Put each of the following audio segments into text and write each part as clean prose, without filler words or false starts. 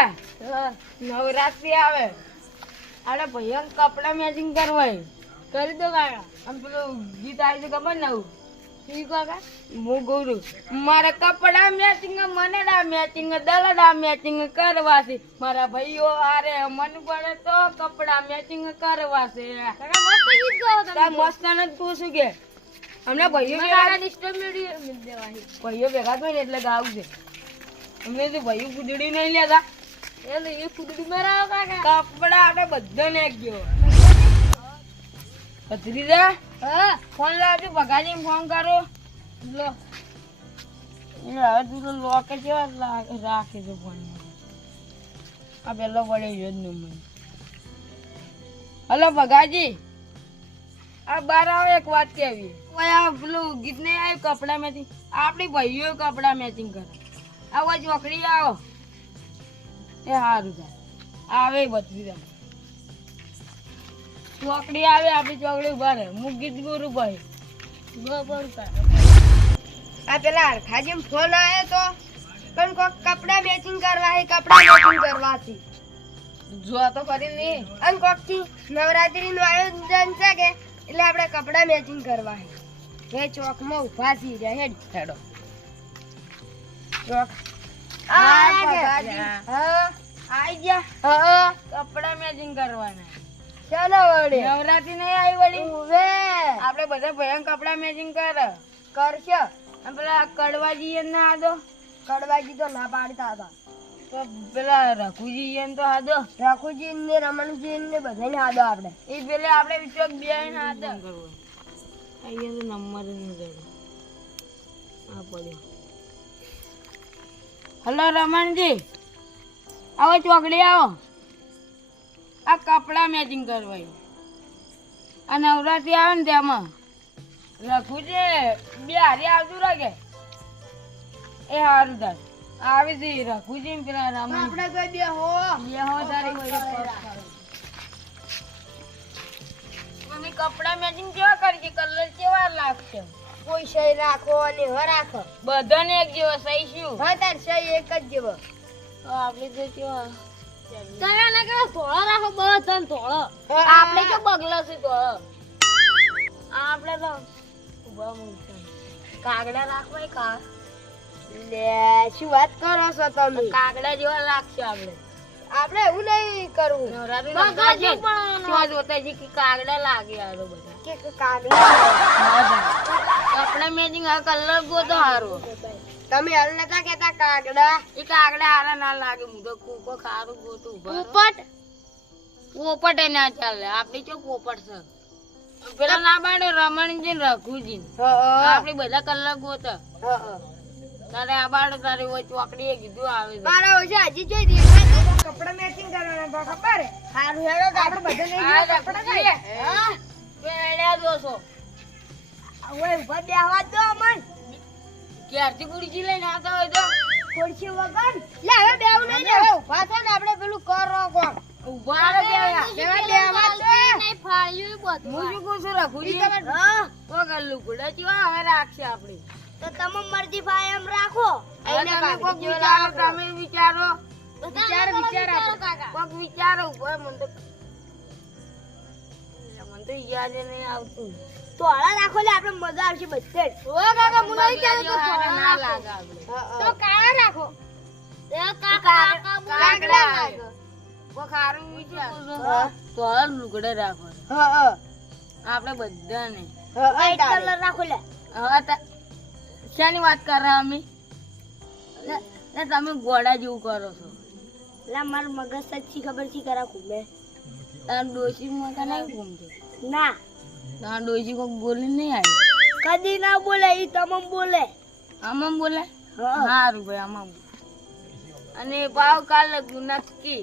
લ્યા નવરાત્રી આવે આપણે ભૈયા કપડા મેચિંગ કરવા કરી દો કાકા આમ પેલું ગીત આવી છે ખબર ને આવું ઠીક કાકા હું ગુરુ મારા કપડા મેચિંગ મનડા મેચિંગ દલડા મેચિંગ કરવા છે મારા ભાઈઓ આરે મન પડે તો કપડા મેચિંગ કરવા છે કાકા મસ્ત ગીત ગાઓ તમે મસ્ત ને તું શું કે અમને ભાઈઓ ભેગા ડિસ્ટર્બ મિલ દેવાની ભાઈઓ ભેગા થાય ને એટલે ગાવું છે અમને તો ભાઈઓ કુદડી નહીં લેતા એટલે એ કુદડી મારા કાકા કપડા આપણે બધાને ગયો ભત્રીજા હા ફોન લાવજો ભગાજી ફોન કરો લો એ હવે તું તો લોકે જેવા રાખે છે ફોન આ પેલો પડે જ નંબર હલો ભગાજી આ બાર આવો એક વાત કેવી આ પેલું ગીત નહીં આવ્યું કપડા મેચિંગ આપણી ભાઈઓ કપડા મેચિંગ કરે આવો ચોકડી આવો એ સારું થાય આવે ભત્રીજા ચોકડી આવે આપણી ચોકડી ઉભા રહે હું ગીત ગુરુ ભાઈ બરોબર આ પેલા હરખાજી ફોન આવ્યો તો પણ કોક કપડા મેચિંગ કરવા છે કપડા મેચિંગ કરવાથી જો તો કરી નહીં અને કોક થી નવરાત્રી નું આયોજન છે કે એટલે આપણે કપડા મેચિંગ કરવા છે એ ચોકમાં ઉભા થઈ રહ્યા હેડ હેડો ચોક આઈ ગયા હા કપડા મેચિંગ કરવાના ચાલો વળી નવરાત્રી નહીં આવી વળી ઉવે આપણે બધા ભયંકર કપડા મેચિંગ કરે કરશો અને પેલા કડવાજી ના આદો કડવાજી તો ના પાડતા હતા તો પેલા રઘુજી તો આદો રાખુજી ને રમણજી ને બધાને આદો આપણે એ પેલે આપણે વિચોક બે ના આદો અહીંયા તો નંબર નહીં જડો આ પડ્યો હલો રમણજી આવો ચોકડી આવો આ કપડા મેચિંગ કરવાય આ નવરાત્રી આવે ને તેમાં રઘુજી બે હારી આવતું રાખે એ સારું થાય આવી જઈ રઘુજી ને પેલા રમણ આપણે કોઈ બે હો તારી મમ્મી કપડા મેચિંગ કેવા કરી કલર કેવા લાગશે કોઈ સહી રાખો અને હ રાખો બધાને એક જેવો સહી શું હા તાર સહી એક જ જેવો તો આપણે તો કેવા તારા કે થોડો રાખો બધાને થોડો આપણે કે બગલો છે તો આપણે તો ઉભા મૂકતા કાગડા રાખવાય કા લે શું વાત કરો છો તમે કાગડા જેવા લાગશે આપણે આપણે એવું નહીં કરવું નવરાત્રી શું જોતા છે કે કાગડા લાગે આરો બધા કે કાગડા કપડા મેચિંગ આ કલર ગોતો હારો તમે હલ નતા કેતા કાગડા એ કાગડા હારા ના લાગે હું તો કૂકો ખારું ગોતું પોપટ પોપટ ના ચાલે આપડી ચો પોપટ છે પેલા ના બાડે રમણજી ને રઘુજી આપડે બધા કલર ગોતા તારે આ બાડે તારે ઓય ચોકડી કીધું આવે છે મારા ઓછા હજી જોઈ દેખાય કપડા મેચિંગ કરવાના તો ખબર હારું હેડો આપણે બધાને કપડા જોઈએ હા પેડ્યા દોસો ઓય ઉભા બેહવા દો મન ક્યારથી ગુડીજી લઈને આવતા હોય તો ખોડશી વગર લે હવે બેવું નહીં રે હવે ઉભા થો ને આપણે પેલું કરો કોણ ઉભા રહે બેવા નહીં ફાળ્યું બધું હું શું કહું છું રઘુજી હા તો ગલ્લું ગુડા જેવા હવે રાખશે આપણે તો તમે મરજી ભાઈ એમ રાખો તમે કોક વિચારો તમે વિચારો કોક વિચારો ઉભો મને તો યાદ નહીં આવતું તો હળા રાખો લે આપણે મજા આવશે બધે ઓ કાકા હું નહીં ચાલે તો ના લાગે આપણે તો કાળા રાખો એ કાગડા લાગે કોક હારું વિચારો તો હળ લુગડે રાખો હા આપણે બધાને વ્હાઈટ કલર રાખો લે હવે શાની વાત કરે અમે ને તમે ગોડા જેવું કરો છો લા માર મગજ સચ્ચી ખબર છે કરા ખૂબે તાર ડોશી માતા નહીં ઘૂમતો ના તાર ડોશી કોઈ બોલે નહીં આવી કદી ના બોલે ઈ તમામ બોલે આમાં બોલે સારું ભાઈ આમાં અને ભાવ કાલ નક્કી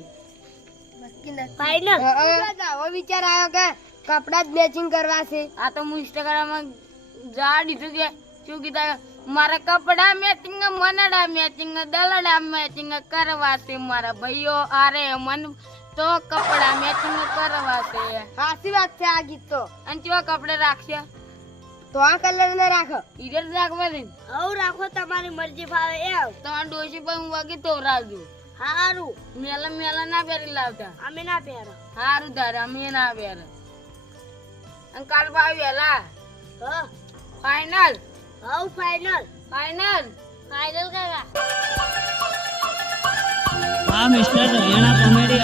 ફાઈનલ હવે વિચાર આવ્યો કે કપડા જ મેચિંગ કરવા છે આ તો હું ઇન્સ્ટાગ્રામમાં જા દીધું કે શું કીધા મારા કપડા મેચિંગ મનડા મેચિંગ દલડા મેચિંગ કરવા છે મારા ભાઈઓ આરે મન તો કપડા મેચિંગ કરવા છે સાચી વાત છે આ ગીત તો અને કેવા કપડે રાખશે તો આ કલર ને રાખો ઈડર રાખવા દે હવ રાખો તમારી મરજી ભાવે એમ તમારે ડોશી પર હું વાગે તો રાખજો હારું મેલા મેલા ના પહેરી લાવતા. અમે ના પહેરો. હારું તારે અમે ના પહેરે. અને કાલ ભાઈ વેલા હા ફાઈનલ હવ ફાઈનલ ફાઈનલ. ફાઈનલ કાકા. Mister Raiyana comedy